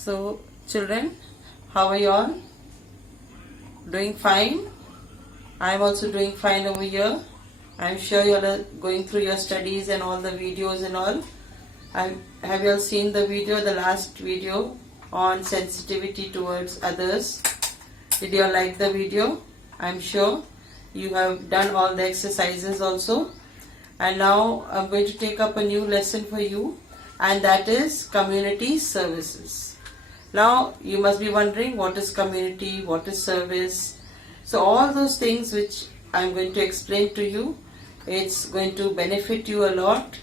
So children, how are you all? Doing fine? I am also doing fine over here. I am sure you are going through your studies and all the videos and all. Have you all seen the video, the last video on sensitivity towards others? Did you all like the video? I am sure you have done all the exercises also. And now I am going to take up a new lesson for you, and that is community services. Now you must be wondering, what is community, what is service? So all those things which I am going to explain to you, it's going to benefit you a lot,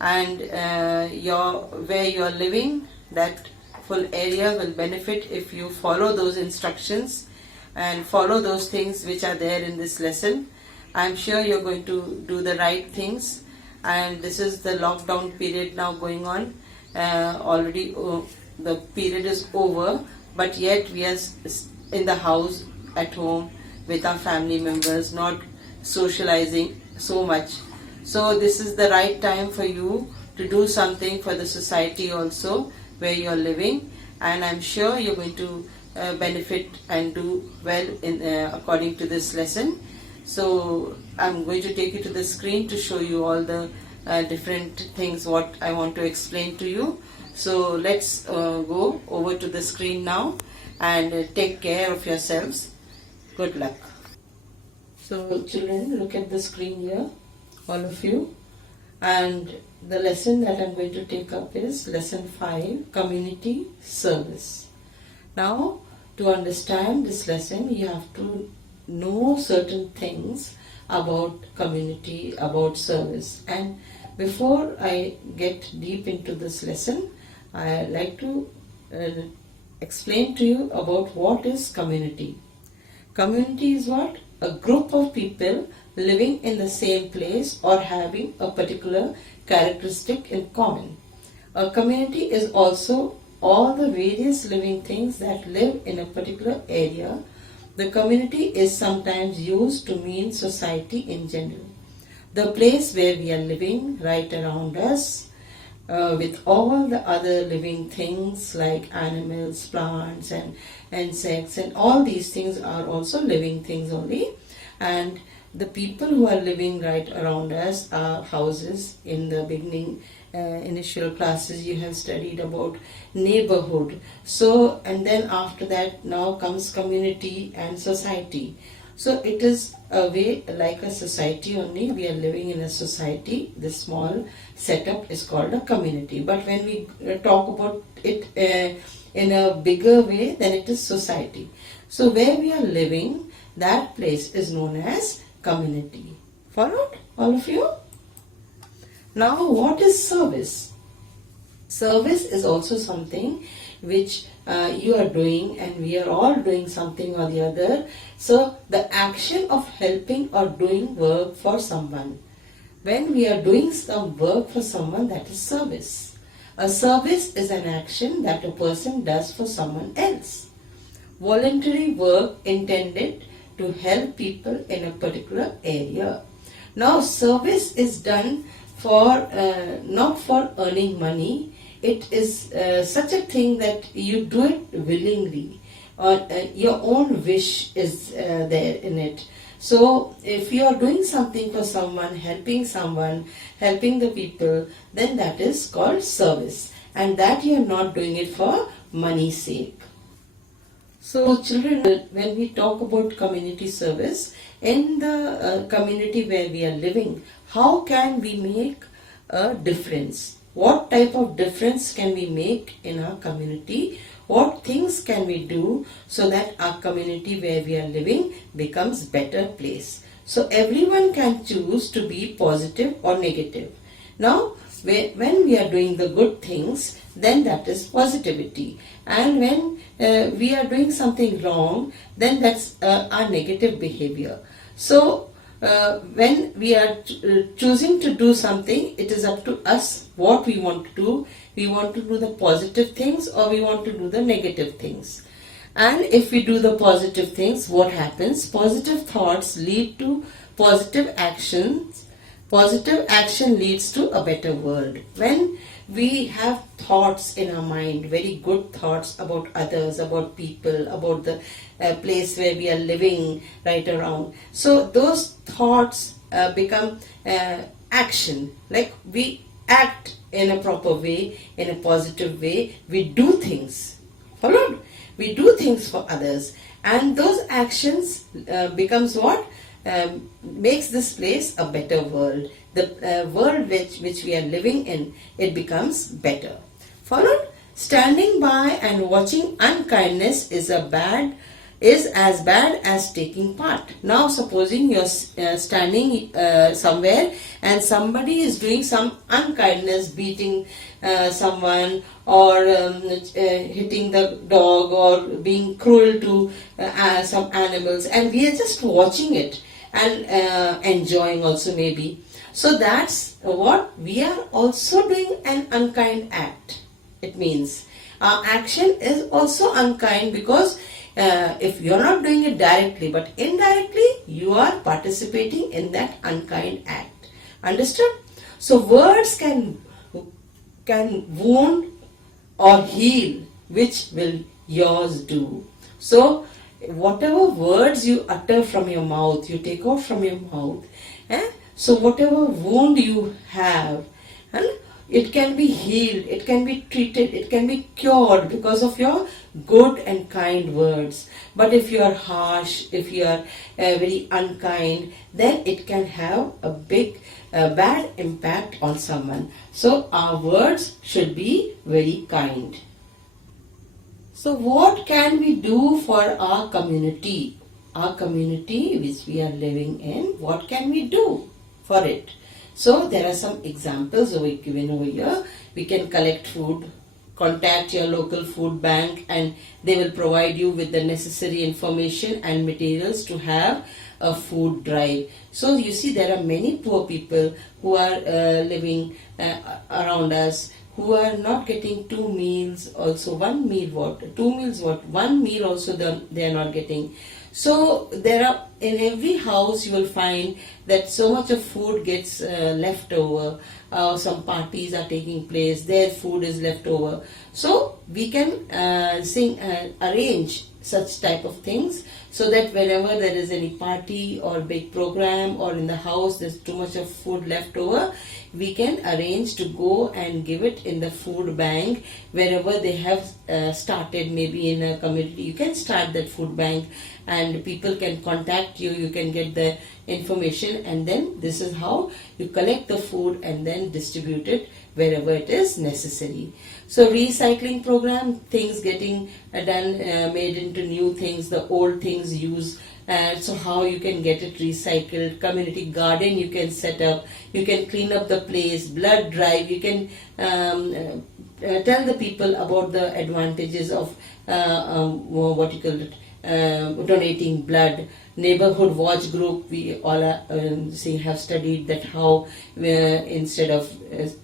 and where you are living, that full area will benefit if you follow those instructions and follow those things which are there in this lesson. I'm sure you're going to do the right things, and this is the lockdown period now going on. Already the period is over, but yet we are in the house at home with our family members, not socializing so much. So this is the right time for you to do something for the society also where you are living, and I'm sure you're going to benefit and do well in according to this lesson. So I'm going to take you to the screen to show you all the different things what I want to explain to you. So let's go over to the screen now and take care of yourselves. Good luck. So children, look at the screen here, all of you. And the lesson that I'm going to take up is lesson 5, community service. Now, to understand this lesson, you have to know certain things about community, about service. And before I get deep into this lesson, I like to explain to you about what is community. Community is what? A group of people living in the same place or having a particular characteristic in common. A community is also all the various living things that live in a particular area. The community is sometimes used to mean society in general. The place where we are living right around us, with all the other living things like animals, plants and insects, and all these things are also living things only. And the people who are living right around us are houses. In the beginning initial classes you have studied about neighborhood. So, and then after that now comes community and society. So it is a way like a society only. We are living in a society. This small setup is called a community. But when we talk about it in a bigger way, then it is society. So where we are living, that place is known as community. Followed, all of you? Now, what is service? Service is also something which you are doing, and we are all doing something or the other. So the action of helping or doing work for someone. When we are doing some work for someone, that is service. A service is an action that a person does for someone else. Voluntary work intended to help people in a particular area. Now service is done for not for earning money. It is such a thing that you do it willingly, or your own wish is there in it. So if you are doing something for someone, helping the people, then that is called service, and that you are not doing it for money's sake. So children, when we talk about community service, in the community where we are living, how can we make a difference? What type of difference can we make in our community? What things can we do so that our community where we are living becomes better place? So everyone can choose to be positive or negative. Now, when we are doing the good things, then that is positivity. And when we are doing something wrong, then that's our negative behavior. So when we are choosing to do something, it is up to us what we want to do. We want to do the positive things or we want to do the negative things. And if we do the positive things, what happens? Positive thoughts lead to positive actions. Positive action leads to a better world. When we have thoughts in our mind, very good thoughts about others, about people, about the place where we are living right around. So those thoughts become action, like we act in a proper way, in a positive way, we do things. Followed? We do things for others, and those actions becomes what? Makes this place a better world. The world which we are living in, it becomes better. Followed? Standing by and watching unkindness is as bad as taking part. Now supposing you're standing somewhere and somebody is doing some unkindness, beating someone, or hitting the dog, or being cruel to some animals, and we are just watching it and enjoying also maybe. So that's what we are also doing, an unkind act. It means our action is also unkind, because if you're not doing it directly but indirectly, you are participating in that unkind act. Understood? So words can wound or heal, which will yours do. So whatever words you utter from your mouth, you take out from your mouth, so whatever wound you have, and it can be healed, it can be treated, it can be cured because of your good and kind words. But if you are harsh, if you are very unkind, then it can have a big bad impact on someone. So our words should be very kind. So what can we do for our community? Our community which we are living in, what can we do for it? So there are some examples given over here. We can collect food, contact your local food bank, and they will provide you with the necessary information and materials to have a food drive. So you see, there are many poor people who are living around us, who are not getting 2 meals also. 1 meal what? 2 meals what? 1 meal also they are not getting. So there are, in every house you will find that so much of food gets left over. Some parties are taking place, their food is left over. So we can arrange such type of things, so that whenever there is any party or big program, or in the house there's too much of food left over, we can arrange to go and give it in the food bank wherever they have started. Maybe in a community you can start that food bank, and people can contact you, you can get the information, and then this is how you collect the food and then distribute it wherever it is necessary. So recycling program, things getting done, made into new things, the old things used. So how you can get it recycled. Community garden you can set up, you can clean up the place. Blood drive, you can tell the people about the advantages of donating blood. Neighborhood watch group, we all have studied that how instead of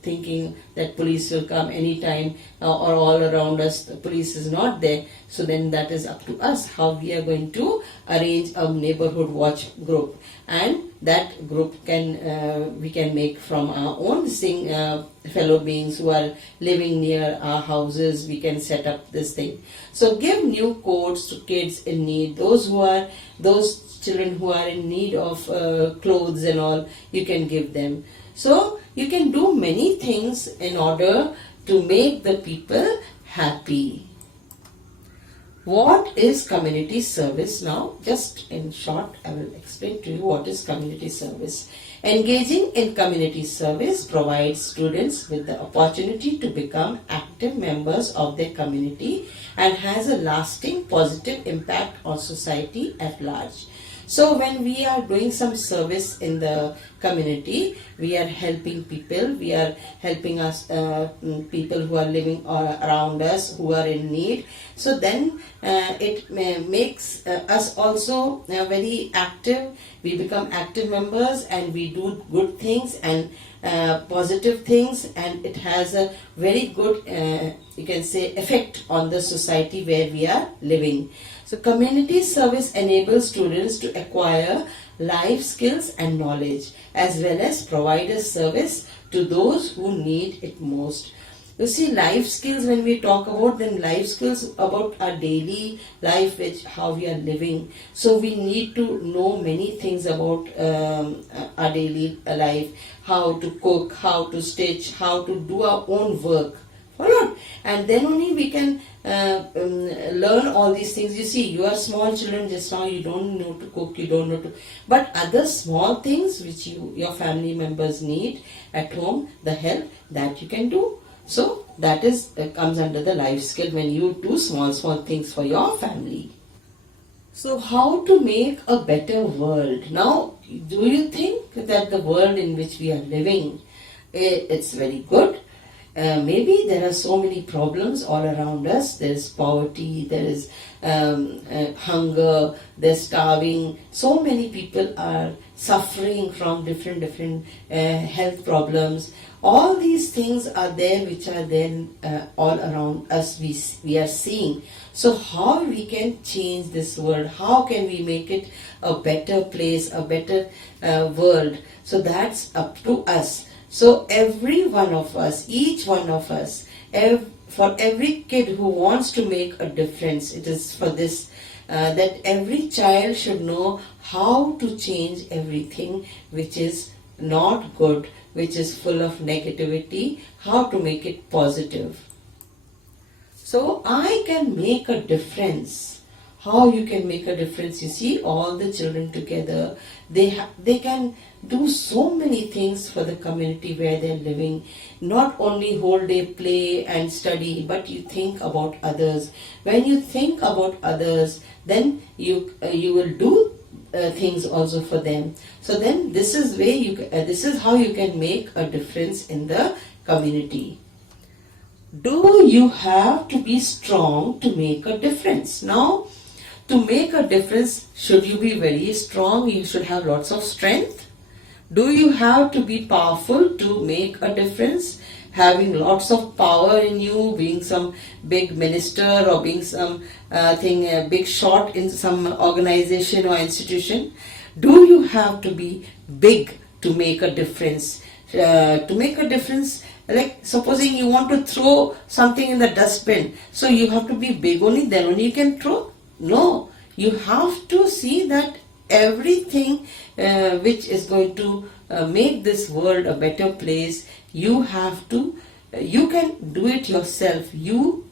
thinking that police will come anytime or all around us, the police is not there. So then that is up to us how we are going to arrange a neighborhood watch group, and that group can we can make from our own fellow beings who are living near our houses. We can set up this thing. So give new coats to kids in need. Those children who are in need of clothes and all, you can give them. So you can do many things in order to make the people happy. What is community service now? Just in short, I will explain to you what is community service. Engaging in community service provides students with the opportunity to become active members of their community and has a lasting positive impact on society at large. So when we are doing some service in the community, we are helping people, we are helping us people who are living around us who are in need. So then it makes us also very active. We become active members and we do good things and positive things, and it has a very good you can say effect on the society where we are living. So community service enables students to acquire life skills and knowledge, as well as provide a service to those who need it most. You see, life skills, when we talk about them, life skills about our daily life, which how we are living. So we need to know many things about our daily life, how to cook, how to stitch, how to do our own work. Follow? And then only we can learn all these things. You see, you are small children just now, you don't know to cook, you don't know to, but other small things which your family members need at home, the help that you can do. So that is comes under the life skill when you do small things for your family. So how to make a better world? Now, do you think that the world in which we are living, it's very good? Maybe there are so many problems all around us. There is poverty, there is hunger, there's starving. So many people are suffering from different health problems. All these things are there, which are there all around us. We are seeing. So how we can change this world? How can we make it a better place, a better world? So that's up to us. So every one of us, each one of us, for every kid who wants to make a difference, it is for this, that every child should know how to change everything which is not good, which is full of negativity, how to make it positive. So I can make a difference. How you can make a difference? You see, all the children together, they can do so many things for the community where they're living. Not only whole day play and study, but you think about others. When you think about others, then you will do things also for them. So then this is how you can make a difference in the community. Do you have to be strong to make a difference? Now, to make a difference, should you be very strong? You should have lots of strength. Do you have to be powerful to make a difference? Having lots of power in you, being some big minister or being some a big shot in some organization or institution? Do you have to be big to make a difference? To make a difference, like supposing you want to throw something in the dustbin, so you have to be big only, then only you can throw? No, you have to see that everything which is going to make this world a better place, you can do it yourself. You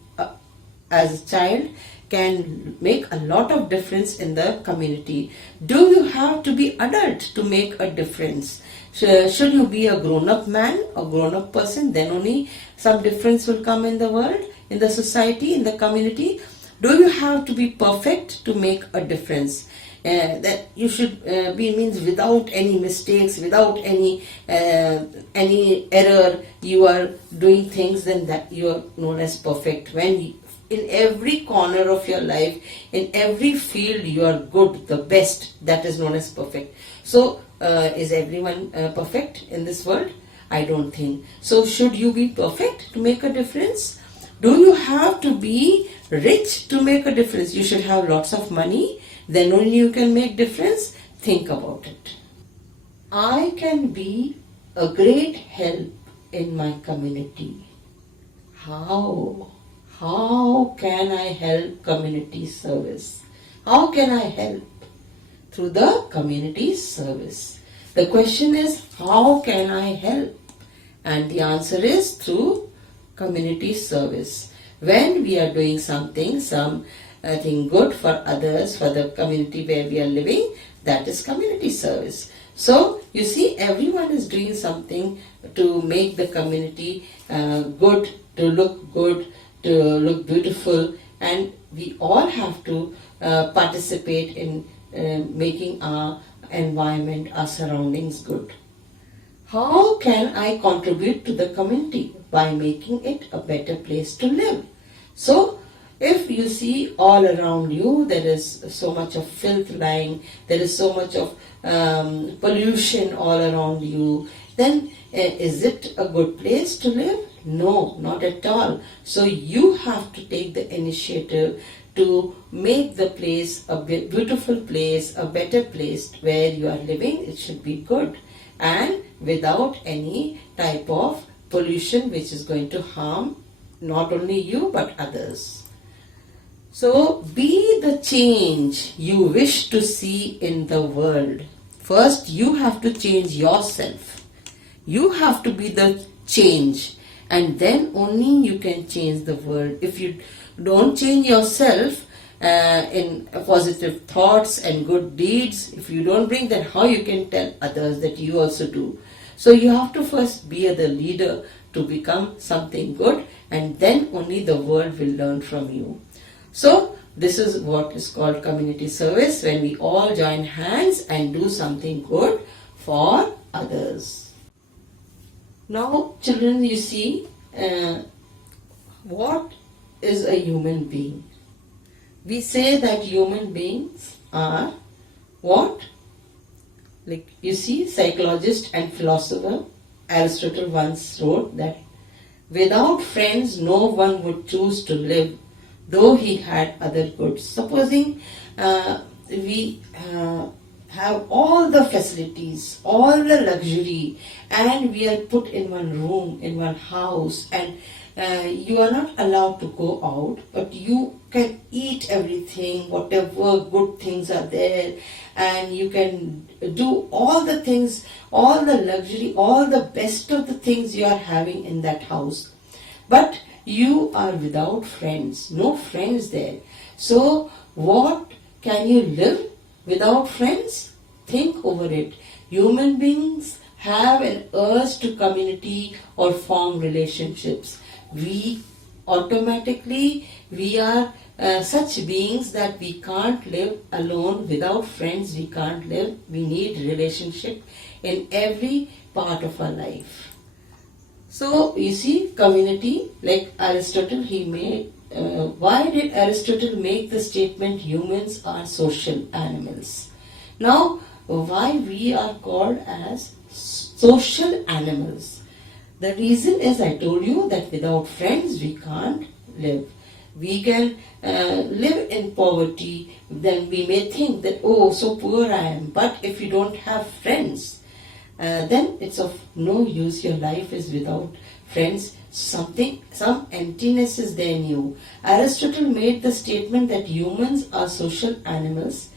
as a child can make a lot of difference in the community. Do you have to be adult to make a difference? Should you be a grown-up man or grown-up person, then only some difference will come in the world, in the society, in the community? Do you have to be perfect to make a difference? That you should be means without any mistakes, without any error, you are doing things, then that you are known as perfect. When in every corner of your life, in every field, you are good, the best, that is known as perfect. So is everyone perfect in this world? I don't think. So should you be perfect to make a difference? Do you have to be rich to make a difference? You should have lots of money, then only you can make difference. Think about it. I can be a great help in my community. How? How can I help community service? How can I help? Through the community service. The question is, how can I help? And the answer is through community service. When we are doing something good for others, for the community where we are living, that is community service. So you see, everyone is doing something to make the community good, to look beautiful, and we all have to participate in making our environment, our surroundings good. How can I contribute to the community? By making it a better place to live. So, if you see all around you, there is so much of filth lying, there is so much of pollution all around you, then is it a good place to live? No, not at all. So you have to take the initiative to make the place a beautiful place, a better place where you are living. It should be good and without any type of pollution which is going to harm not only you but others. So be the change you wish to see in the world. First, you have to change yourself. You have to be the change, and then only you can change the world. If you don't change yourself in positive thoughts and good deeds, if you don't bring that, how you can tell others that you also do? So you have to first be the leader to become something good, and then only the world will learn from you. So this is what is called community service, when we all join hands and do something good for others. Now children, you see, what is a human being? We say that human beings are what? Like you see, psychologist and philosopher Aristotle once wrote that without friends no one would choose to live, though he had other goods. Supposing we have all the facilities, all the luxury, and we are put in one room, in one house, and you are not allowed to go out, but you can eat everything, whatever good things are there, and you can do all the things, all the luxury, all the best of the things you are having in that house. But you are without friends, no friends there. So what can you live without friends? Think over it. Human beings have an urge to community or form relationships. We automatically, we are such beings that we can't live alone. Without friends we can't live. We need relationship in every part of our life. So you see, community, like Aristotle, he made, why did Aristotle make the statement humans are social animals? Now, why we are called as social animals? The reason is, I told you that without friends we can't live. We can live in poverty, then we may think that, oh, so poor I am. But if you don't have friends, then it's of no use. Your life is without friends. Some emptiness is there in you. Aristotle made the statement that humans are social animals.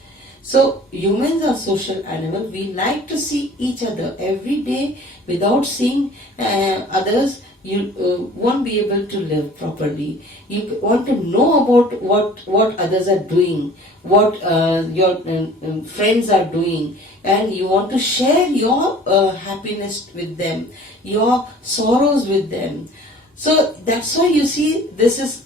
So humans are social animals. We like to see each other every day. Without seeing others, you won't be able to live properly. You want to know about what others are doing, what your friends are doing, and you want to share your happiness with them, your sorrows with them. So that's why you see, this is,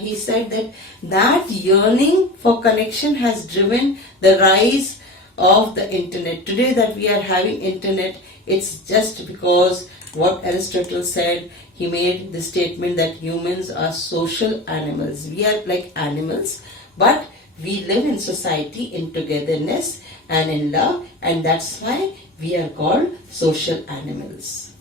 he said that yearning for connection has driven the rise of the internet. Today that we are having internet, it's just because what Aristotle said. He made the statement that humans are social animals. We are like animals, but we live in society, in togetherness and in love, and that's why we are called social animals.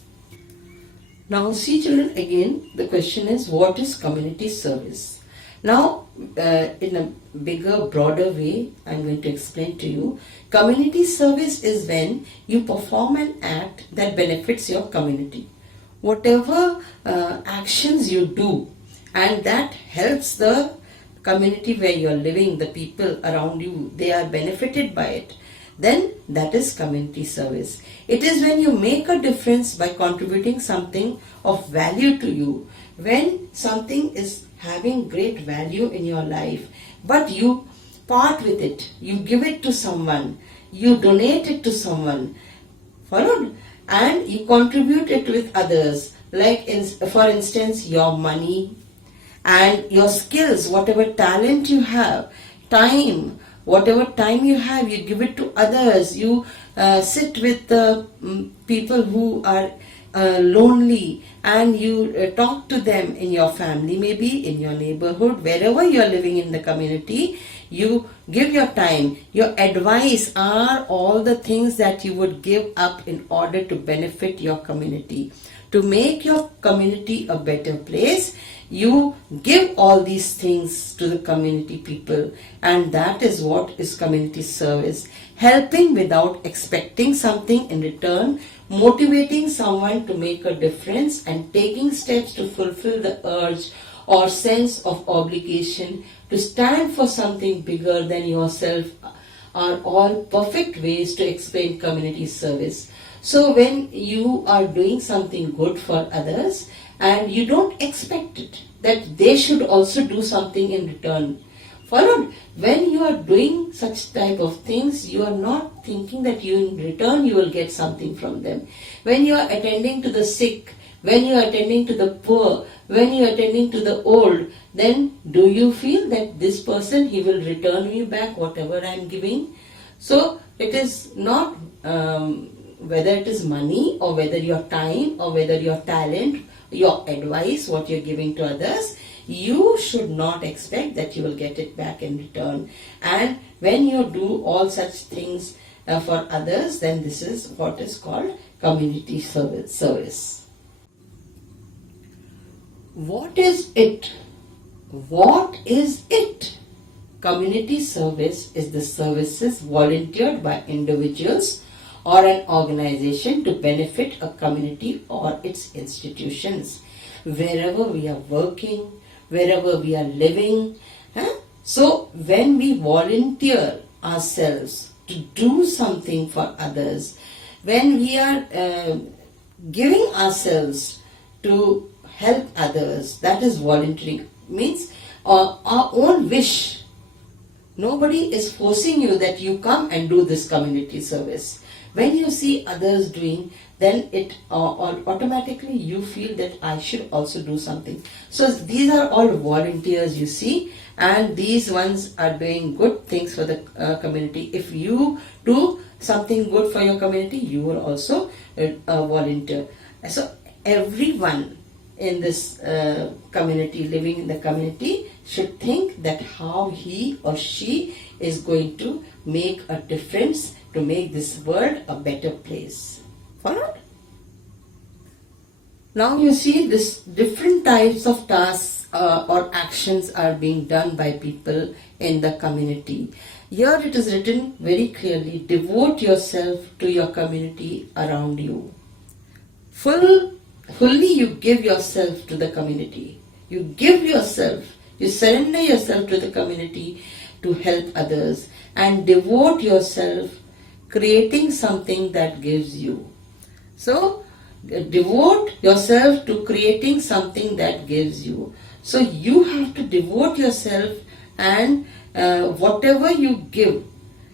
Now see children, again the question is, what is community service? Now in a bigger, broader way, I'm going to explain to you. Community service is when you perform an act that benefits your community. Whatever actions you do, and that helps the community where you are living, the people around you, they are benefited by it, then that is community service. It is when you make a difference by contributing something of value to you. When something is having great value in your life, but you part with it, you give it to someone, you donate it to someone, followed, and you contribute it with others, like for instance your money and your skills, whatever talent you have, time, whatever time you have, you give it to others. You sit with the people who are lonely, and you talk to them in your family, maybe in your neighborhood, wherever you are living in the community. You give your time, your advice are all the things that you would give up in order to benefit your community. To make your community a better place, You give all these things to the community people, and that is what is community service. Helping without expecting something in return, motivating someone to make a difference, and taking steps to fulfill the urge or sense of obligation to stand for something bigger than yourself are all perfect ways to explain community service. So when you are doing something good for others and you don't expect it, that they should also do something in return. Followed? When you are doing such type of things, you are not thinking that you in return you will get something from them. When you are attending to the sick, when you are attending to the poor, when you are attending to the old, then do you feel that this person, he will return me back whatever I am giving? So it is not whether it is money or whether your time or whether your talent, your advice, what you are giving to others, you should not expect that you will get it back in return. And when you do all such things for others, then this is what is called community service. What is it? What is it? Community service is the services volunteered by individuals or an organization to benefit a community or its institutions, wherever we are working, wherever we are living. So when we volunteer ourselves to do something for others, when we are giving ourselves to help others, that is volunteering. Means our own wish. Nobody is forcing you that you come and do this community service. When you see others doing, then it automatically you feel that I should also do something. So these are all volunteers, you see, and these ones are doing good things for the community. If you do something good for your community, you will also volunteer. So everyone in this community, living in the community, should think that how he or she is going to make a difference to make this world a better place. Followed? Now you see this different types of tasks or actions are being done by people in the community. Here it is written very clearly, devote yourself to your community around you. Fully you give yourself to the community. You give yourself, you surrender yourself to the community to help others and devote yourself creating something that gives you. So devote yourself to creating something that gives you. So you have to devote yourself, and whatever you give,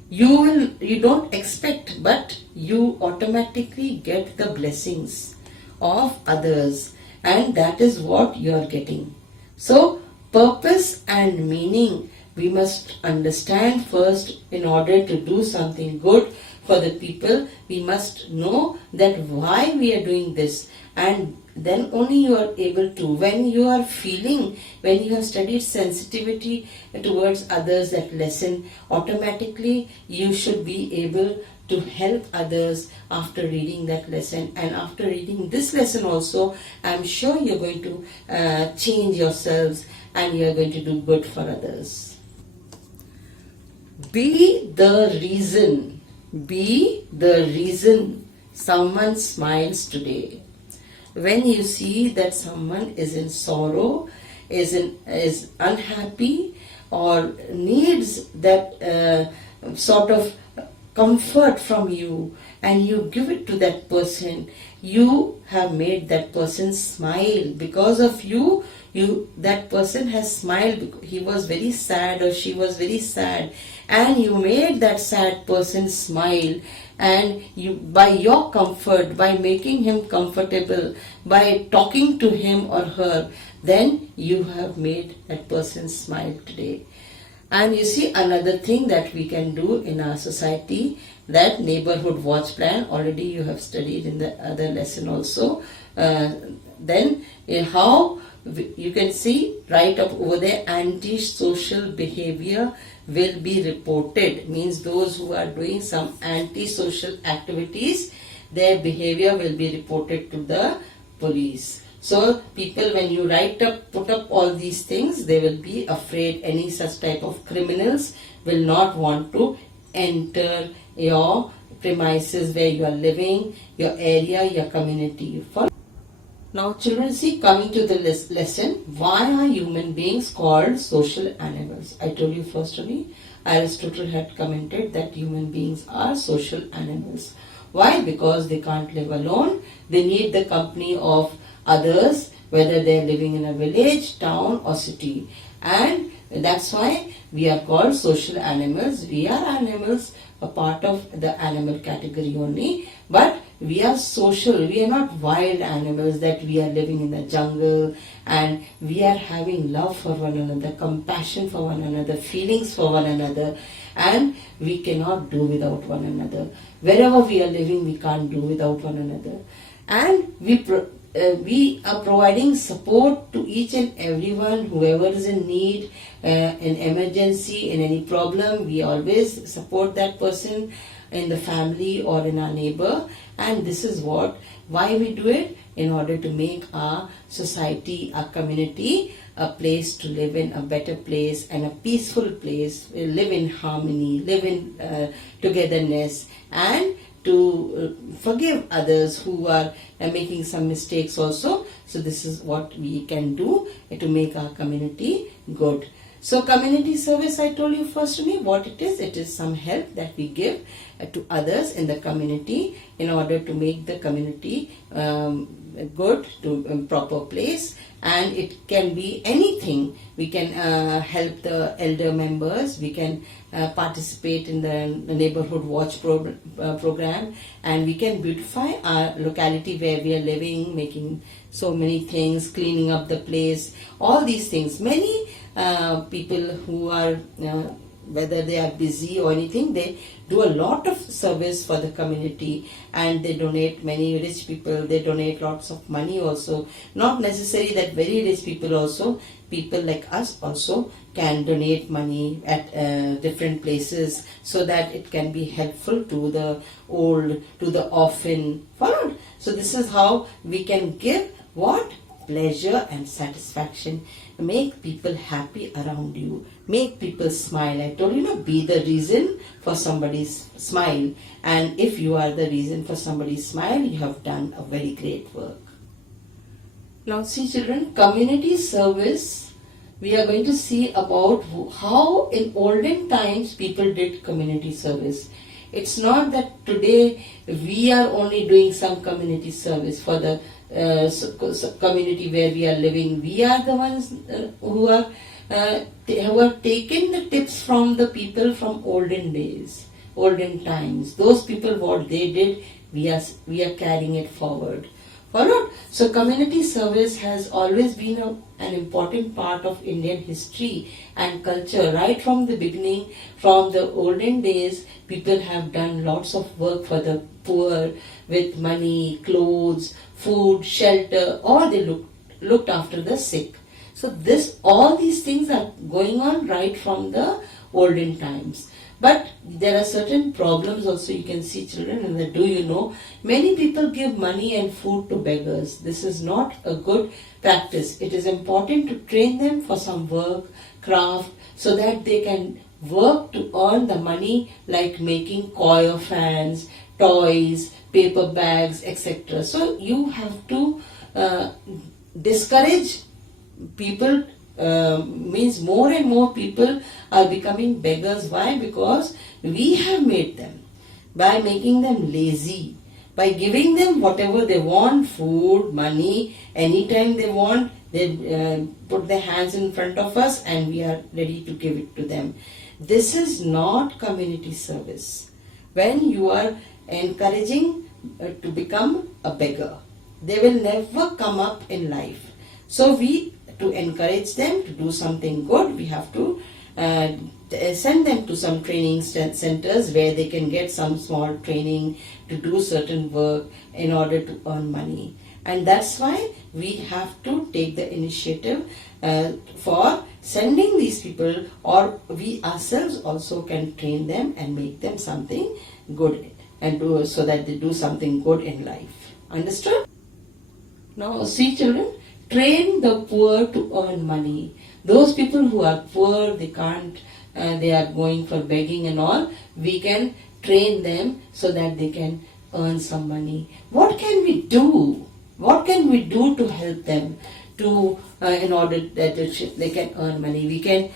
you don't expect, but you automatically get the blessings of others, and that is what you are getting. So purpose and meaning we must understand first. In order to do something good for the people, we must know that why we are doing this, and then only you are able to, when you are feeling, when you have studied sensitivity towards others, that lesson, automatically you should be able to help others after reading that lesson. And after reading this lesson also, I am sure you are going to change yourselves and you are going to do good for others. Be the reason someone smiles today. When you see that someone is in sorrow, is unhappy, or needs that sort of comfort from you, and you give it to that person, you have made that person smile. Because of you, that person has smiled. He was very sad or she was very sad, and you made that sad person smile. And you, by your comfort, by making him comfortable, by talking to him or her, then you have made that person smile today. And you see, another thing that we can do in our society, that neighborhood watch plan, already you have studied in the other lesson also. Then how you can see right up over there, anti-social behavior will be reported. Means those who are doing some anti-social activities, their behavior will be reported to the police. So people, when you put up all these things, they will be afraid. Any such type of criminals will not want to enter your premises where you are living, your area, your community. Now children, see, coming to the lesson, why are human beings called social animals? I told you firstly, Aristotle had commented that human beings are social animals. Why? Because they can't live alone. They need the company of others, whether they are living in a village, town or city. And that's why we are called social animals. We are animals, a part of the animal category only, but we are social. We are not wild animals that we are living in the jungle, and we are having love for one another, compassion for one another, feelings for one another, and we cannot do without one another. Wherever we are living, we can't do without one another. And we are providing support to each and everyone, whoever is in need, in emergency, in any problem. We always support that person in the family or in our neighbor. And this is why we do it, in order to make our society, our community, a place to live in, a better place and a peaceful place. We live in harmony, live in togetherness, and to forgive others who are making some mistakes also. So this is what we can do to make our community good. So community service, I told you firstly what it is. It is some help that we give to others in the community in order to make the community good, to proper place. And it can be anything. We can help the elder members. We can participate in the neighborhood watch program, and we can beautify our locality where we are living, making so many things, cleaning up the place, all these things. Many people who are whether they are busy or anything, they do a lot of service for the community, and they donate. Many rich people, they donate lots of money also. Not necessary that very rich people also, people like us also can donate money at different places, so that it can be helpful to the old, to the orphan. Followed? So this is how we can give what? Pleasure and satisfaction. Make people happy around you. Make people smile. I told you, be the reason for somebody's smile. And if you are the reason for somebody's smile, you have done a very great work. Now see children, community service. We are going to see about how in olden times people did community service. It's not that today we are only doing some community service for the community where we are living. We are the ones who have taken the tips from the people from olden days, olden times. Those people, what they did, we are carrying it forward. Followed? So community service has always been an important part of Indian history and culture. Right from the beginning, from the olden days, people have done lots of work for the poor with money, clothes, food, shelter, or they looked after the sick. So all these things are going on right from the olden times. But there are certain problems also. You can see children in the do you know, many people give money and food to beggars. This is not a good practice. It is important to train them for some work, craft, so that they can work to earn the money, like making coir fans, toys, paper bags, etc. So you have to discourage people. Means more and more people are becoming beggars. Why? Because we have made them, by making them lazy, by giving them whatever they want, food, money, anytime they want, they put their hands in front of us and we are ready to give it to them. This is not community service. When you are encouraging to become a beggar, they will never come up in life. So to encourage them to do something good, we have to send them to some training centers where they can get some small training to do certain work in order to earn money. And that's why we have to take the initiative for sending these people, or we ourselves also can train them and make them something good, and so that they do something good in life. Understood? Now see children, train the poor to earn money. Those people who are poor, they can't, they are going for begging and all, we can train them so that they can earn some money. What can we do? What can we do to help them to in order that they can earn money? We can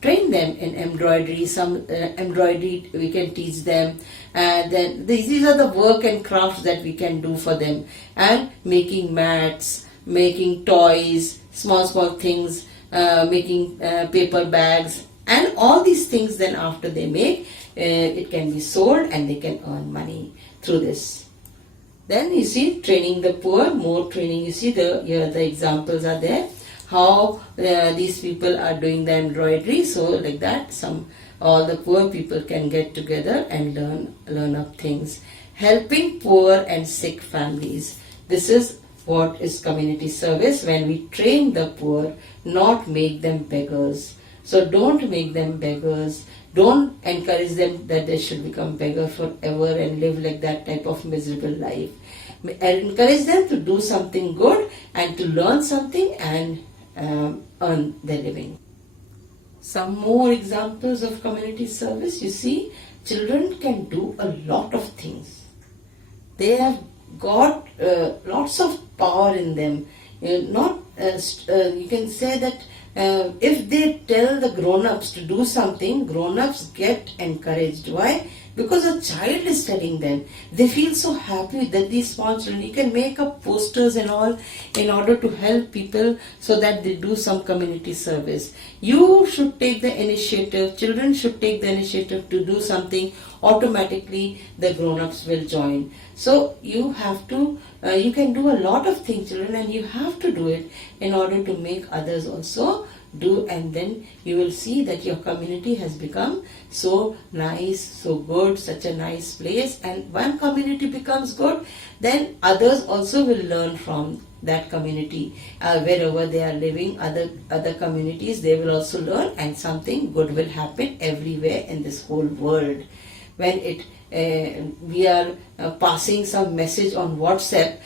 train them in embroidery. Some embroidery we can teach them, and then these are the work and crafts that we can do for them, and making mats, making toys, small things, making paper bags, and all these things. Then after they make, it can be sold and they can earn money through this. Then you see training the poor, more training. You see here the examples are there, how these people are doing the embroidery. So like that, all the poor people can get together and learn up things. Helping poor and sick families. This is what is community service, when we train the poor, not make them beggars. So don't make them beggars. Don't encourage them that they should become beggar forever and live like that type of miserable life. Encourage them to do something good and to learn something and earn their living. Some more examples of community service. You see, children can do a lot of things. They have got lots of power in them. You can say that if they tell the grown-ups to do something, grown-ups get encouraged. Why? Because a child is telling them. They feel so happy that these small children, you can make up posters and all in order to help people so that they do some community service. You should take the initiative, children should take the initiative to do something, automatically the grown-ups will join. So you have to, you can do a lot of things children, and you have to do it in order to make others also do, and then you will see that your community has become so nice, so good, such a nice place. And when community becomes good, then others also will learn from that community. Wherever they are living, other communities, they will also learn, and something good will happen everywhere in this whole world. When we are passing some message on WhatsApp,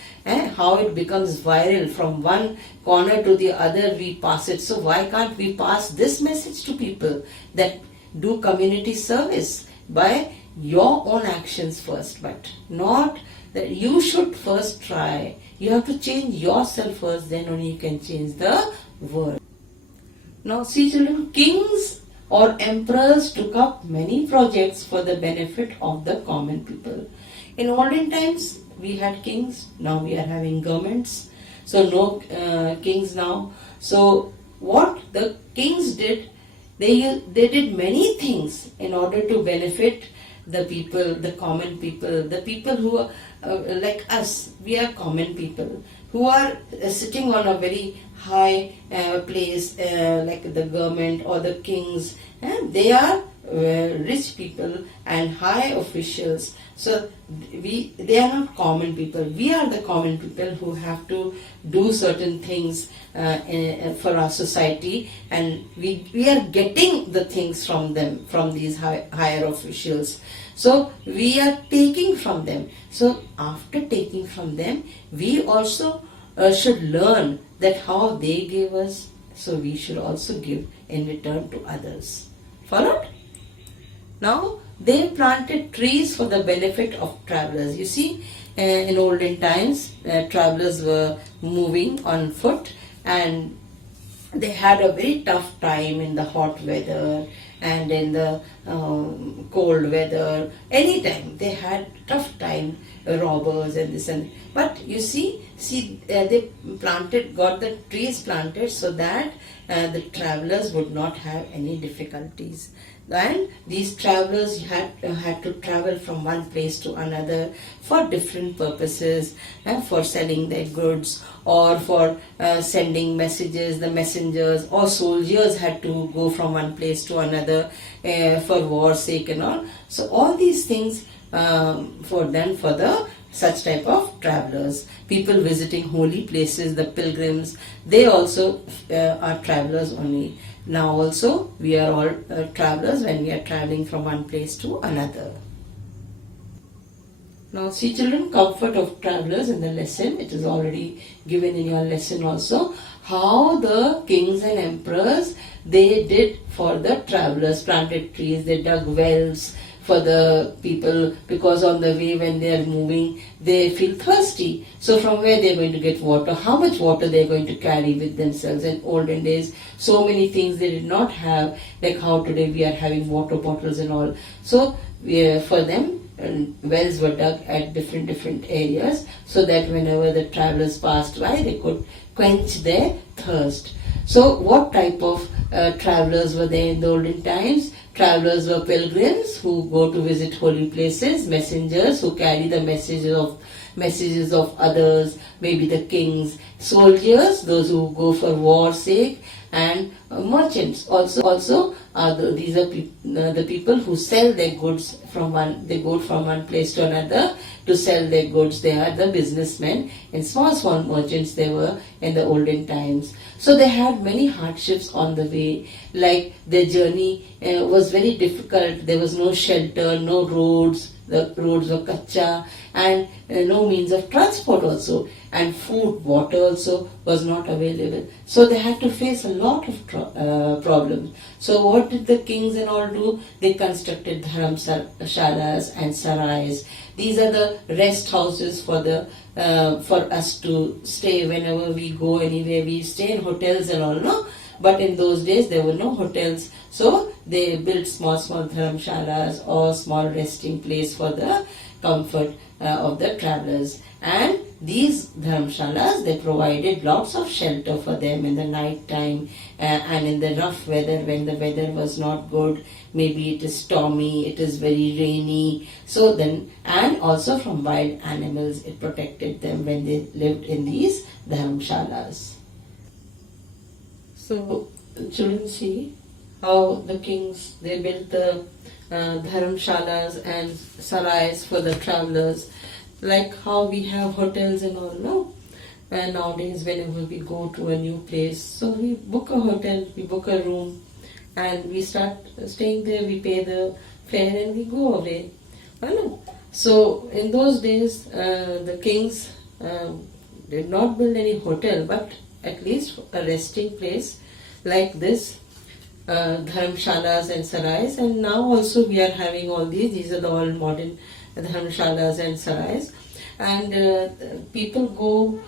how it becomes viral from one corner to the other, we pass it. So why can't we pass this message to people, that do community service by your own actions first, but not that you should first try. You have to change yourself first, then only you can change the world. Now see children, kings or emperors took up many projects for the benefit of the common people. In olden times, we had kings, now we are having governments, so no kings now. So what the kings did, they did many things in order to benefit the people, the common people, the people who are like us. We are common people who are sitting on a very high place, like the government or the kings, and they are rich people and high officials. So they are not common people. We are the common people who have to do certain things for our society, and we are getting the things from them, from these higher officials. So we are taking from them. So after taking from them, we also should learn that how they gave us, so we should also give in return to others. Followed? Now they planted trees for the benefit of travelers. You see, in olden times, travelers were moving on foot, and they had a very tough time in the hot weather and in the cold weather. Anytime they had tough time, robbers and this and. But you see, they got the trees planted so that the travelers would not have any difficulties. And these travelers had to travel from one place to another for different purposes, for selling their goods or for sending messages. The messengers or soldiers had to go from one place to another for war's sake and all. So all these things for the such type of travelers. People visiting holy places, the pilgrims, they also are travelers only. Now also we are all travelers when we are traveling from one place to another. Now see children, comfort of travelers in the lesson. It is already given in your lesson also. How the kings and emperors, they did for the travelers, planted trees, they dug wells for the people, because on the way when they are moving they feel thirsty. So from where they are going to get water, how much water they are going to carry with themselves. In olden days so many things they did not have, like how today we are having water bottles and all. So for them wells were dug at different areas, so that whenever the travelers passed by they could quench their thirst. So what type of travelers were there in the olden times? Travelers were pilgrims who go to visit holy places, messengers who carry the messages of others, maybe the kings, soldiers, those who go for war's sake, and merchants. Also, these are the people who sell their goods from one place to another to sell their goods. They are the businessmen, and small merchants they were in the olden times. So they had many hardships on the way, like their journey was very difficult. There was no shelter, no roads. The roads were kacha, and no means of transport also, and food, water also was not available. So they had to face a lot of problems. So what did the kings and all do? They constructed dharamshalas and sarais. These are the rest houses for us to stay whenever we go anywhere. We stay in hotels and all, no? But in those days there were no hotels, so they built small dharamshalas or small resting place for the comfort of the travelers. And these dharamshalas, they provided lots of shelter for them in the night time and in the rough weather, when the weather was not good. Maybe it is stormy, it is very rainy. So then, and also from wild animals, it protected them when they lived in these dharamshalas. So children, see how the kings, they built the dharamshalas and sarais for the travelers, like how we have hotels and all, no? And nowadays whenever we go to a new place, so we book a hotel, we book a room, and we start staying there, we pay the fare and we go away. So in those days the kings did not build any hotel, but at least a resting place like this, dharamshalas and sarais. And now also we are having all these are the all modern dharamshalas and sarais. And people go,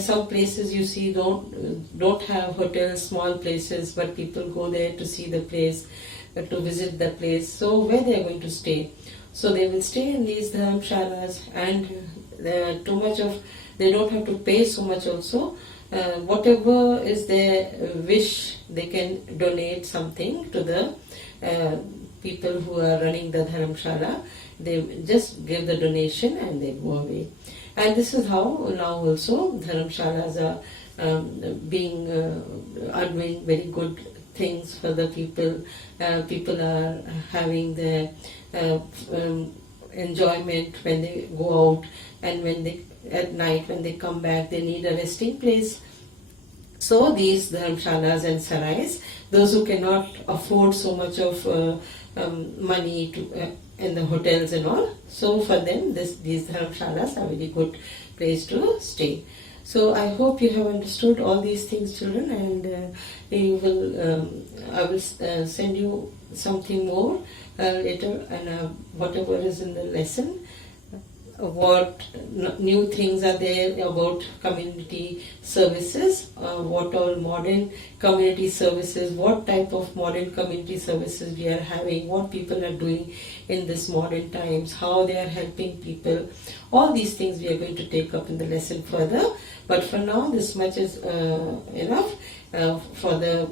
some places you see don't have hotels, small places, but people go there to see the place, to visit the place. So where they are going to stay? So they will stay in these dharamshalas, and they don't have to pay so much also. Whatever is their wish, they can donate something to the people who are running the dharamshala. They just give the donation and they go away. And this is how now also dharamshalas are doing very good things for the people. People are having their enjoyment when they go out, and when they at night when they come back, they need a resting place. So these dharamshalas and sarais, those who cannot afford so much of money to in the hotels and all, so for them these dharamshalas are a very good place to stay. So I hope you have understood all these things, children, and I will send you something more later, and whatever is in the lesson, what new things are there about community services, what all modern community services, what type of modern community services we are having, what people are doing in this modern times, how they are helping people. All these things we are going to take up in the lesson further, but for now this much is enough for the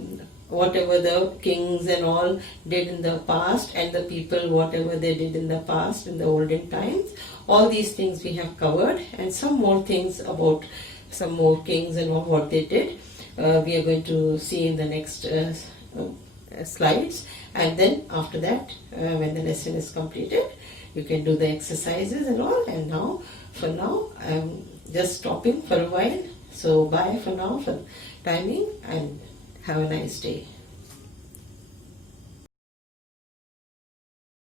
whatever the kings and all did in the past, and the people whatever they did in the past, in the olden times. All these things we have covered, and some more things about some more kings and what they did we are going to see in the next slides. And then after that, when the lesson is completed, you can do the exercises and all. And now, for now, I'm just stopping for a while. So bye for now for timing, and have a nice day.